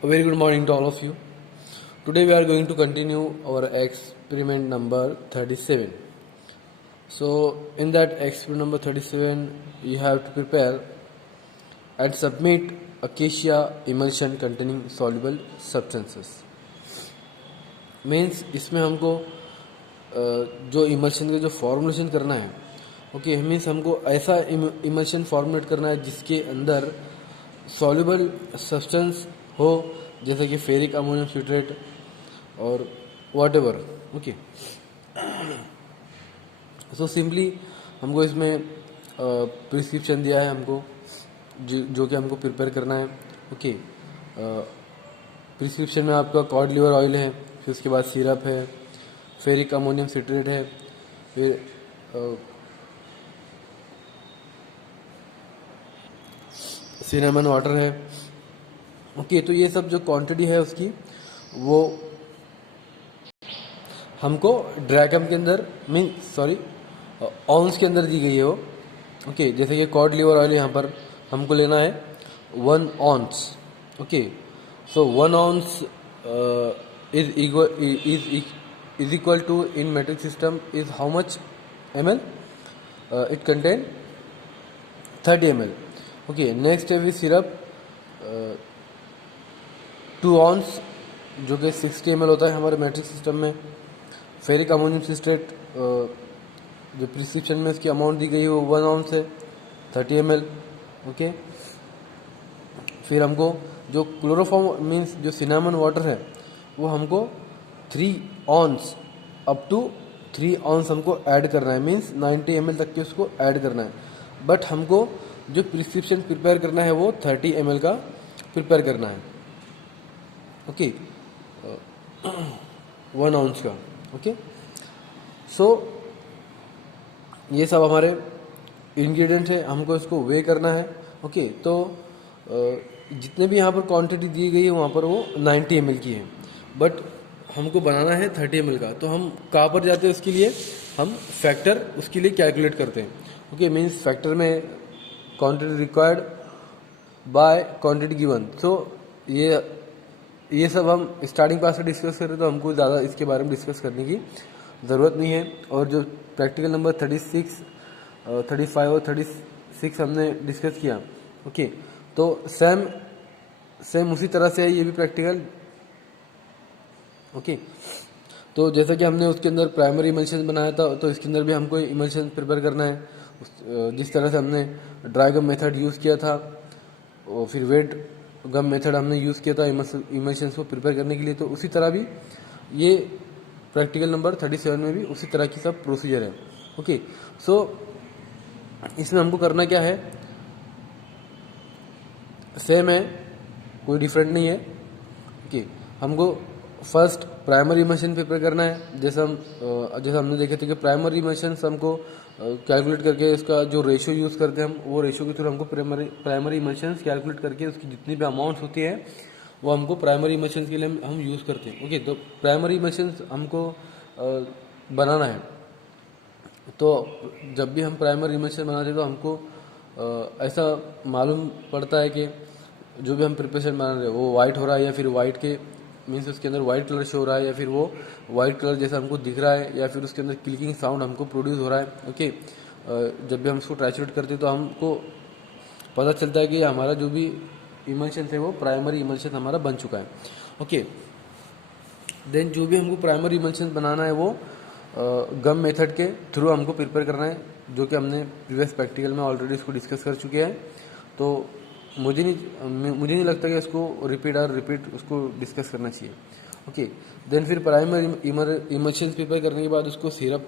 A very good morning to all of you. Today we are going to continue our experiment number 37. So in that experiment number 37, you have to prepare and submit acacia emulsion containing soluble substances. Means इसमें हमको जो emulsion का जो formulation करना है, okay, means हमको ऐसा emulsion formulate करना है जिसके अंदर सॉल्युबल सब्सटेंस हो, जैसे कि फेरिक अमोनियम सिट्रेट और व्हाटएवर. ओके, सो सिंपली हमको इसमें प्रिस्क्रिप्शन दिया है हमको जो कि हमको प्रिपेयर करना है. ओके, प्रिस्क्रिप्शन में आपका कॉड लिवर ऑयल है, फिर उसके बाद सिरप है, फेरिक अमोनियम सिट्रेट है, फिर सिनेमन वाटर है. ओके, तो ये सब जो क्वांटिटी है उसकी वो हमको ड्रैगम के अंदर ऑन्स के अंदर दी गई है वो. ओके, जैसे कि कॉड लिवर ऑयल यहाँ पर हमको लेना है 1 ounce. Okay, so 1 ounce is equal to in metric system is how much ml? It contain 30 ml. Okay, next step is syrup 2 ounce जो कि 60 ml होता है हमारे मैट्रिक सिस्टम में. फेरिक अमोनियम सिट्रेट जो प्रिस्क्रिप्शन में इसकी अमाउंट दी गई है वो 1 ounce है, 30 ml. ओके, फिर हमको जो क्लोरोफॉर्म मीन्स जो सिनेमन वाटर है वो हमको 3 ounce अप टू 3 ounce हमको ऐड करना है, मीन्स 90 ml तक के उसको ऐड करना है. बट हमको जो प्रिस्क्रिप्शन प्रिपेयर करना है वो 30 ml का प्रिपेयर करना है. ओके, 1 ounce का. ओके, सो ये सब हमारे इंग्रेडिएंट है, हमको इसको वे करना है. ओके, तो जितने भी यहाँ पर क्वांटिटी दी गई है वहाँ पर वो 90 ml की है, बट हमको बनाना है 30 ml का. तो हम कहाँ पर जाते हैं उसके लिए? हम फैक्टर उसके लिए कैलकुलेट करते हैं. ओके, मीन्स फैक्टर में quantity required by quantity given. So ये सब हम स्टार्टिंग क्लास से डिस्कस करें तो हमको ज़्यादा इसके बारे में डिस्कस करने की ज़रूरत नहीं है. और जो प्रैक्टिकल नंबर 36, 35 और 36 हमने डिस्कस किया. ओके, तो सेम उसी तरह से है ये भी प्रैक्टिकल. ओके, तो जैसा कि हमने उसके अंदर प्राइमरी इमल्शन बनाया था, तो इसके अंदर भी हमको इमल्शन प्रिपेयर करना है. जिस तरह से हमने ड्राई गम मेथड यूज़ किया था और फिर वेट गम मेथड हमने यूज़ किया था इमल्शन को प्रिपेयर करने के लिए, तो उसी तरह भी ये प्रैक्टिकल नंबर 37 में भी उसी तरह की सब प्रोसीजर है. ओके, सो इसमें हमको करना क्या है? सेम है, कोई डिफरेंट नहीं है. ओके, हमको फर्स्ट प्राइमरी इमल्शन प्रिपेयर करना है. जैसा हमने देखे थे कि प्राइमरी इमल्शन हमको कैलकुलेट करके इसका जो रेशियो यूज़ करते हैं हम, वो रेशियो के थ्रू हमको प्राइमरी इमल्शन कैलकुलेट करके उसकी जितनी भी अमाउंट्स होती है वो हमको प्राइमरी इमल्शन के लिए हम यूज़ करते हैं. ओके, तो प्राइमरी इमल्शन हमको बनाना है. तो जब भी हम प्राइमरी इमल्शन बनाते हैं तो हमको ऐसा मालूम पड़ता है कि जो भी हम प्रिपरेशन बना रहे हैं वो वाइट हो रहा है या फिर वाइट के मीन्स उसके अंदर वाइट कलर शो हो रहा है या फिर वो वाइट कलर जैसा हमको दिख रहा है या फिर उसके अंदर क्लिकिंग साउंड हमको प्रोड्यूस हो रहा है. ओके, जब भी हम उसको ट्रांसलेट करते हैं तो हमको पता चलता है कि हमारा जो भी इमल्शन है वो प्राइमरी इमल्शन हमारा बन चुका है. ओके, देन जो भी हमको प्राइमरी इमल्शन बनाना है वो गम मेथड के थ्रू हमको प्रिपेयर करना है, जो कि हमने प्रीवियस प्रैक्टिकल में ऑलरेडी इसको डिस्कस कर चुके हैं. तो मुझे नहीं लगता कि इसको रिपीट उसको डिस्कस करना चाहिए. ओके, देन फिर प्राइमरी इमल्शन प्रिपेयर करने के बाद उसको सिरप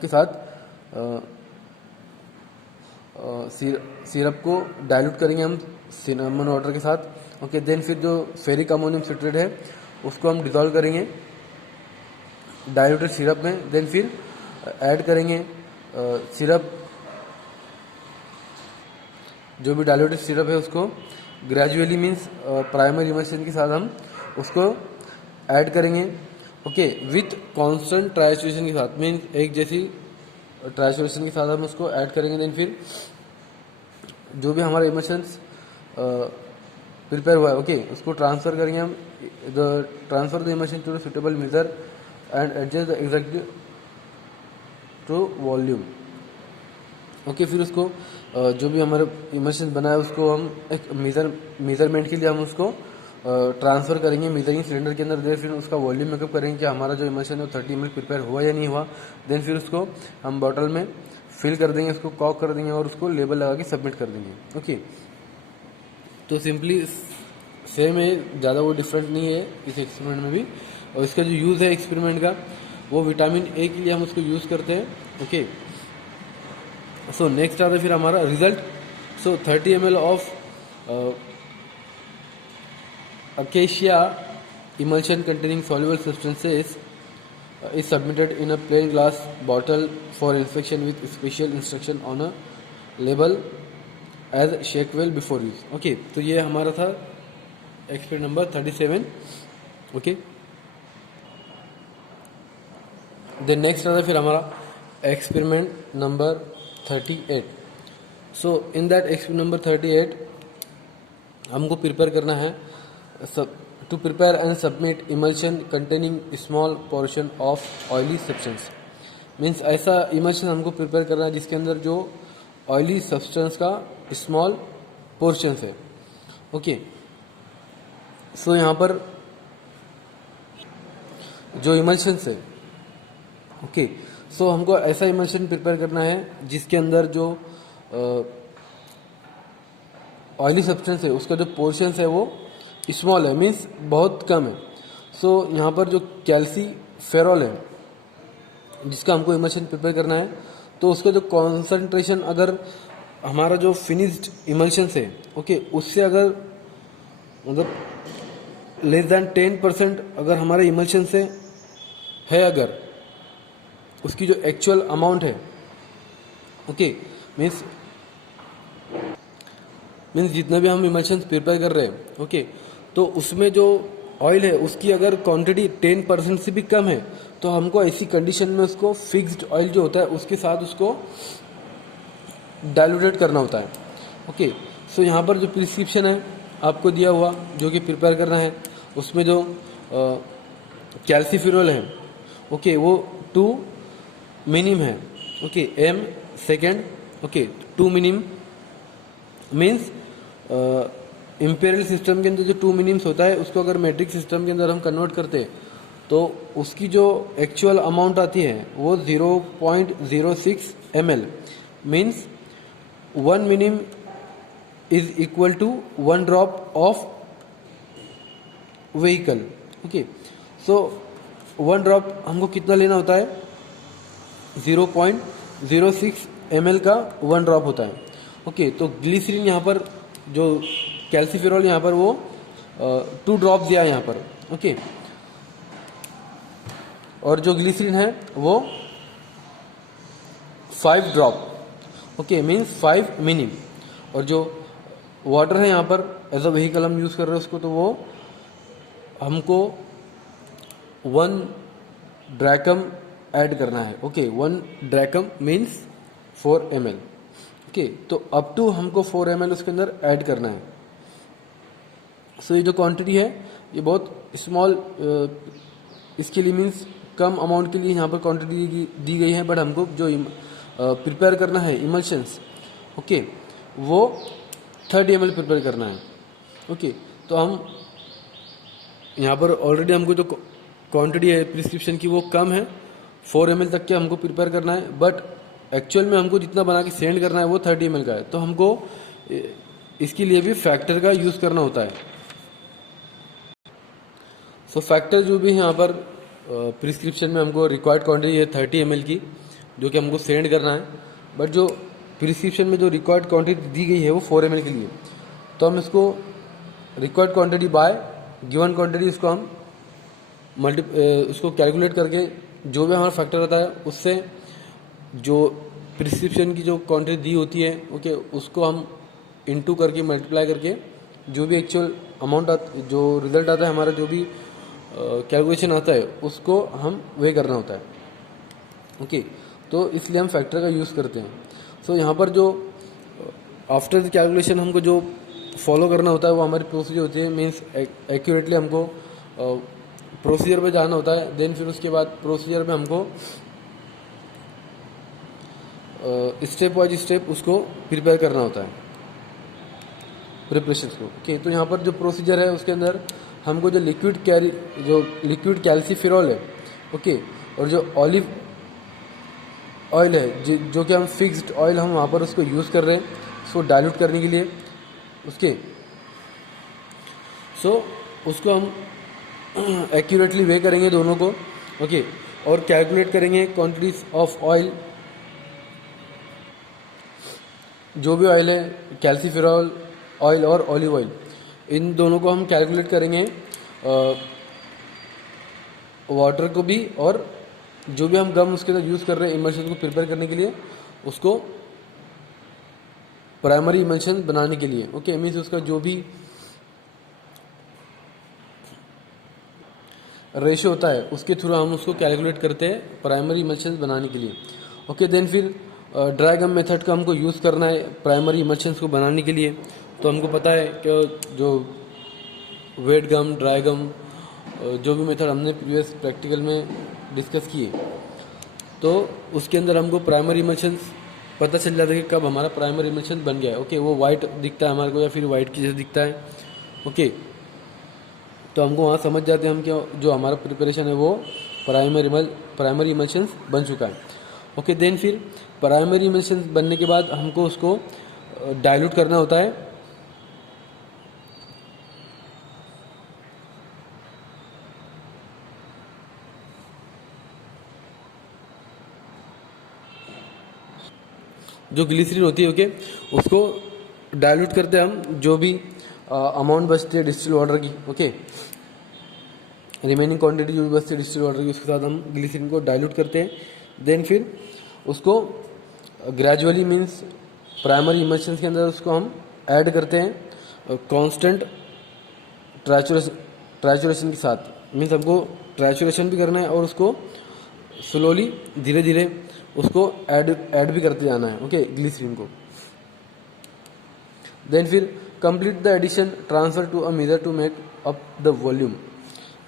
के साथ सिरप को डाइल्यूट करेंगे हम सिनेमन वाटर के साथ. ओके, देन फिर जो फेरिक अमोनियम सिट्रेट है उसको हम डिसॉल्व करेंगे डाइल्यूटेड सिरप में. देन फिर ऐड करेंगे सिरप, जो भी डाइल्यूटेड सिरप है उसको ग्रेजुअली मीन्स प्राइमरी इमल्शन के साथ हम उसको ऐड करेंगे. ओके, विथ कांस्टेंट ट्रांसलेशन के साथ, मीन्स एक जैसी ट्रांसलेशन के साथ हम उसको ऐड करेंगे. देन फिर जो भी हमारे इमल्शंस प्रिपेयर हुआ है, ओके, उसको ट्रांसफ़र करेंगे हम, the transfer the emulsion to the suitable measure and adjust the exact to volume. Okay, फिर उसको जो भी हमारे इमल्शन बना है उसको हम एक मेजरमेंट के लिए हम उसको ट्रांसफ़र करेंगे मेजरिंग सिलेंडर के अंदर। देन फिर उसका वॉल्यूम मेकअप करेंगे कि हमारा जो इमल्शन है वो 30 ml प्रिपेयर हुआ या नहीं हुआ। देन फिर उसको हम बॉटल में फिल कर देंगे, उसको कॉक कर देंगे और उसको लेबल लगा के सबमिट कर देंगे। ओके, तो सिंपली सेम है, ज़्यादा वो डिफरेंट नहीं है इस एक्सपेरिमेंट में भी। और इसका जो यूज़ है एक्सपेरिमेंट का, वो विटामिन ए के लिए हम उसको यूज़ करते हैं। ओके, सो नेक्स्ट आता है फिर हमारा result. So 30 ml of acacia emulsion containing soluble substances is submitted in a plain glass bottle for inspection with special instruction on a label as shake well before use। Okay, तो ये हमारा था experiment number 37। Okay, then next आता है फिर हमारा experiment number 38। So in that experiment number 38 हमको prepare करना है to prepare and submit emulsion containing small portion of oily substance। Means ऐसा इमल्शन हमको प्रिपेयर करना है जिसके अंदर जो ऑयली सब्सटेंस का स्मॉल पोर्शन है। ओके, सो यहाँ पर जो इमल्शन है, ओके, सो हमको ऐसा इमल्शन प्रिपेयर करना है जिसके अंदर जो ऑयली सब्सटेंस है उसका जो पोर्शन है वो स्मॉल है, मीन्स बहुत कम है। सो यहाँ पर जो कैल्सीफेरॉल है जिसका हमको इमल्शन प्रिपेयर करना है, तो उसका जो कॉन्सेंट्रेशन अगर हमारा जो फिनिश्ड इमल्शन है, ओके, उससे अगर मतलब लेस दैन 10% अगर हमारे इमल्शन से है, अगर उसकी जो एक्चुअल अमाउंट है, ओके, मीन्स जितना भी हम इमल्शन प्रिपेयर कर रहे हैं, ओके, तो उसमें जो ऑयल है उसकी अगर क्वांटिटी 10% से भी कम है, तो हमको ऐसी कंडीशन में उसको फिक्स्ड ऑयल जो होता है उसके साथ उसको डाइल्यूटेड करना होता है। ओके, सो यहाँ पर जो प्रिस्क्रिप्शन है आपको दिया हुआ जो कि प्रिपेयर करना है, उसमें जो कैल्सीफेरॉल है, ओके, वो 2 मिनिम है। Okay, m second, okay, 2 minimum means imperial system के अंदर जो 2 मिनिम्स होता है उसको अगर मैट्रिक सिस्टम के अंदर हम कन्वर्ट करते हैं तो उसकी जो एक्चुअल अमाउंट आती है वो 0.06 ml means 1 minim is equal to 1 drop of vehicle. Okay, so 1 drop हमको कितना लेना होता है, 0.06 ml का 1 ड्रॉप होता है। ओके, तो ग्लिसरीन यहाँ पर जो कैल्सीफेरॉल यहाँ पर वो 2 ड्रॉप दिया है यहाँ पर। ओके, और जो ग्लिसरीन है वो 5 ड्रॉप। Okay, means 5 minimum. और जो वाटर है यहाँ पर एज अ व्हीकल हम यूज़ कर रहे हैं उसको, तो वो हमको 1 ड्रैकम ऐड करना है। Okay, 1 drachm means 4 ml। Okay, तो अप टू हमको 4 ml उसके अंदर ऐड करना है। सो ये जो क्वांटिटी है ये बहुत स्मॉल इसके लिए मीन्स कम अमाउंट के लिए यहाँ पर क्वांटिटी दी गई है, बट हमको जो प्रिपेयर करना है इमल्शंस, ओके, वो 30 ml प्रिपेयर करना है। ओके, तो हम यहाँ पर ऑलरेडी हमको जो क्वांटिटी है प्रिस्क्रिप्शन की वो कम है, 4 ml तक के हमको प्रिपेयर करना है, बट एक्चुअल में हमको जितना बना के सेंड करना है वो 30 ml का है। तो हमको इसके लिए भी फैक्टर का यूज़ करना होता है। सो फैक्टर जो भी है यहाँ पर प्रिस्क्रिप्शन में हमको रिक्वायर्ड क्वांटिटी है 30 ml की जो कि हमको सेंड करना है, बट जो प्रिस्क्रिप्शन में जो रिक्वायर्ड क्वांटिटी दी गई है वो 4 ml के लिए। तो हम इसको required quantity bye given quantity इसको हम उसको कैलकुलेट करके जो भी हमारा फैक्टर रहता है उससे जो प्रिस्क्रिप्शन की जो क्वांटिटी दी होती है, ओके, उसको हम इनटू करके मल्टीप्लाई करके जो भी एक्चुअल अमाउंट जो रिजल्ट आता है हमारा, जो भी कैलकुलेशन आता है उसको हम वे करना होता है। ओके, तो इसलिए हम फैक्टर का यूज़ करते हैं। सो यहाँ पर जो आफ्टर द कैलकुलेशन हमको जो फॉलो करना होता है वो हमारी प्रोसीजर होती है, मीन्स एक्यूरेटली हमको प्रोसीजर पे जाना होता है। देन फिर उसके बाद प्रोसीजर में हमको स्टेप वाइज स्टेप उसको प्रिपेयर करना होता है, प्रिपरेशन को। ओके, तो यहाँ पर जो प्रोसीजर है उसके अंदर हमको जो लिक्विड कैल्सीफेरॉल है, ओके, और जो ऑलिव ऑयल है जो कि हम फिक्स्ड ऑयल हम वहाँ पर उसको यूज़ कर रहे हैं उसको डाइल्यूट करने के लिए। उसके उसको हम एक्यूरेटली वे करेंगे दोनों को, ओके, और कैलकुलेट करेंगे क्वांटिटीज ऑफ ऑयल, जो भी ऑयल है, कैल्सीफेरॉल ऑयल और ऑलिव ऑयल, इन दोनों को हम कैलकुलेट करेंगे, वाटर को भी, और जो भी हम गम उसके अंदर यूज़ कर रहे हैं इमल्शन को प्रिपेयर करने के लिए, उसको प्राइमरी इमल्शन बनाने के लिए। ओके, मीन्स उसका जो भी रेशो होता है उसके थ्रू हम उसको कैलकुलेट करते हैं प्राइमरी इमल्शन बनाने के लिए। ओके, देन फिर ड्राई गम मेथड का हमको यूज़ करना है प्राइमरी इमल्शंस को बनाने के लिए। तो हमको पता है कि जो वेट गम, ड्राई गम, जो भी मेथड हमने प्रीवियस प्रैक्टिकल में डिस्कस किए, तो उसके अंदर हमको प्राइमरी इमल्शंस पता चल जाता है कि कब हमारा प्राइमरी इमल्शन बन गया है। ओके, वो वाइट दिखता है हमारे को या फिर वाइट की जैसे दिखता है। ओके, तो हमको वहाँ समझ जाते हैं हम कि जो हमारा प्रिपरेशन है वो प्राइमरी इमल्शंस बन चुका है। ओके, देन फिर प्राइमरी इमल्शंस बनने के बाद हमको उसको डाइल्यूट करना होता है। जो ग्लिसरीन होती है, ओके, उसको डाइल्यूट करते हैं हम, जो भी अमाउंट बचती है डिस्टिल वाटर की, ओके, रिमेनिंग क्वांटिटी जो भी बचती है डिस्टिल वाटर की, उसके साथ हम ग्लिसरीन को डाइल्यूट करते हैं। देन फिर उसको ग्रेजुअली, मीन्स प्राइमरी इमल्शन के अंदर उसको हम ऐड करते हैं कांस्टेंट ट्रैचुरेशन के साथ। मीन्स हमको ट्रैचुरेशन भी करना है और उसको स्लोली, धीरे धीरे उसको ऐड भी करते जाना है, ओके, ग्लिसरीन को। देन फिर complete the addition, transfer to a measure to make up the volume.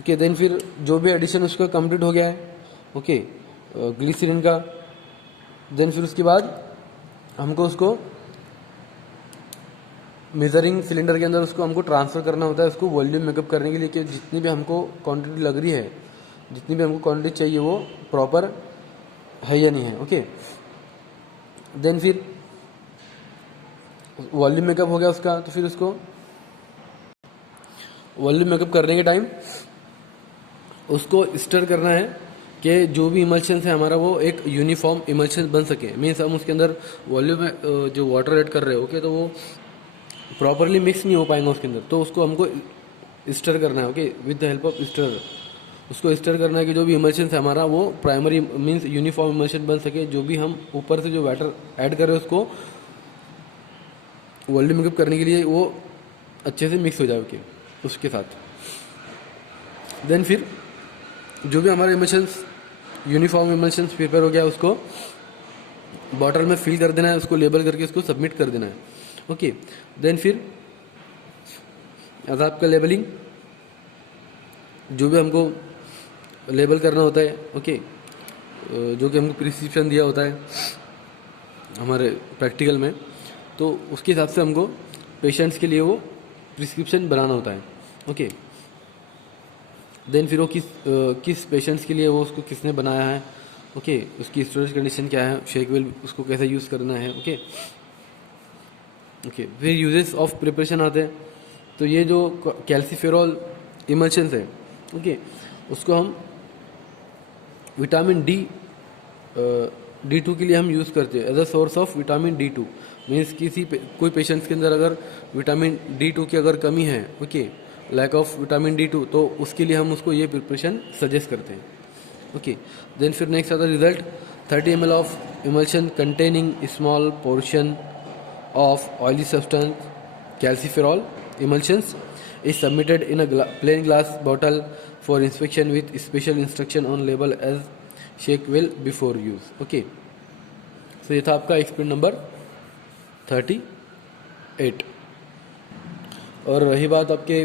Okay, then फिर जो भी एडिशन उसका कंप्लीट हो गया है, ओके, ग्लिसरीन का, देन फिर उसके बाद हमको उसको मेजरिंग सिलेंडर के अंदर उसको हमको ट्रांसफ़र करना होता है, उसको वॉल्यूम मेकअप करने के लिए कि जितनी भी हमको क्वांटिटी लग रही है, जितनी भी हमको क्वांटिटी चाहिए वो प्रॉपर है या नहीं है। ओके, देन फिर वॉल्यूम मेकअप हो गया उसका, तो फिर उसको वॉल्यूम मेकअप करने के टाइम उसको स्टर करना है कि जो भी इमल्शन है हमारा वो एक यूनिफॉर्म इमल्शन बन सके। मीन्स हम उसके अंदर वॉल्यूम में जो वाटर ऐड कर रहे हैं, ओके, तो वो प्रॉपरली मिक्स नहीं हो पाएंगे उसके अंदर, तो उसको हमको स्टर करना है, okay, with the help of stir. उसको स्टर करना है कि जो भी इमल्शन है हमारा वो प्राइमरी मीन्स यूनिफॉर्म इमल्शन बन सके। जो भी हम ऊपर से जो वाटर ऐड कर रहे हैं उसको वॉल्यूम मेकअप करने के लिए वो अच्छे से मिक्स हो जाए, ओके, उसके साथ। देन फिर जो भी हमारा इमल्शंस, यूनिफॉर्म इमल्शंस प्रिपेयर हो गया, उसको बॉटल में फिल कर देना है, उसको लेबल करके उसको सबमिट कर देना है। ओके, देन फिर आपका लेबलिंग, जो भी हमको लेबल करना होता है, ओके, जो कि हमको प्रिस्क्रिप्शन दिया होता है हमारे प्रैक्टिकल में, तो उसके हिसाब से हमको पेशेंट्स के लिए वो प्रिस्क्रिप्शन बनाना होता है। ओके, देन फिर वो किस पेशेंट्स के लिए वो उसको किसने बनाया है, ओके, उसकी स्टोरेज कंडीशन क्या है, शेक वेल उसको कैसे यूज़ करना है। ओके, ओके, फिर यूजेस ऑफ प्रिपरेशन आते हैं। तो ये जो कैल्सीफेरॉल इमल्शंस है, ओके, उसको हम विटामिन D2 के लिए हम यूज़ करते हैं as a source of vitamin D2। Means कोई पेशेंट्स के अंदर अगर विटामिन D2 की अगर कमी है, okay, lack of vitamin D2, तो उसके लिए हम उसको ये प्रिपरेशन सजेस्ट करते हैं। ओके, देन फिर नेक्स्ट आता है result. 30 ml of emulsion containing small portion of oily substance calciferol emulsions is submitted in a plain glass bottle for inspection with special instruction on label as shake well before use। okay, so ये था आपका experiment number 38। और रही बात आपके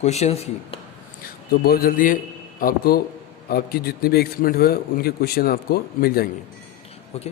questions की, तो बहुत जल्दी आपको आपकी जितने भी एक्सपेरिमेंट हुए उनके क्वेश्चन आपको मिल जाएंगे। ओके।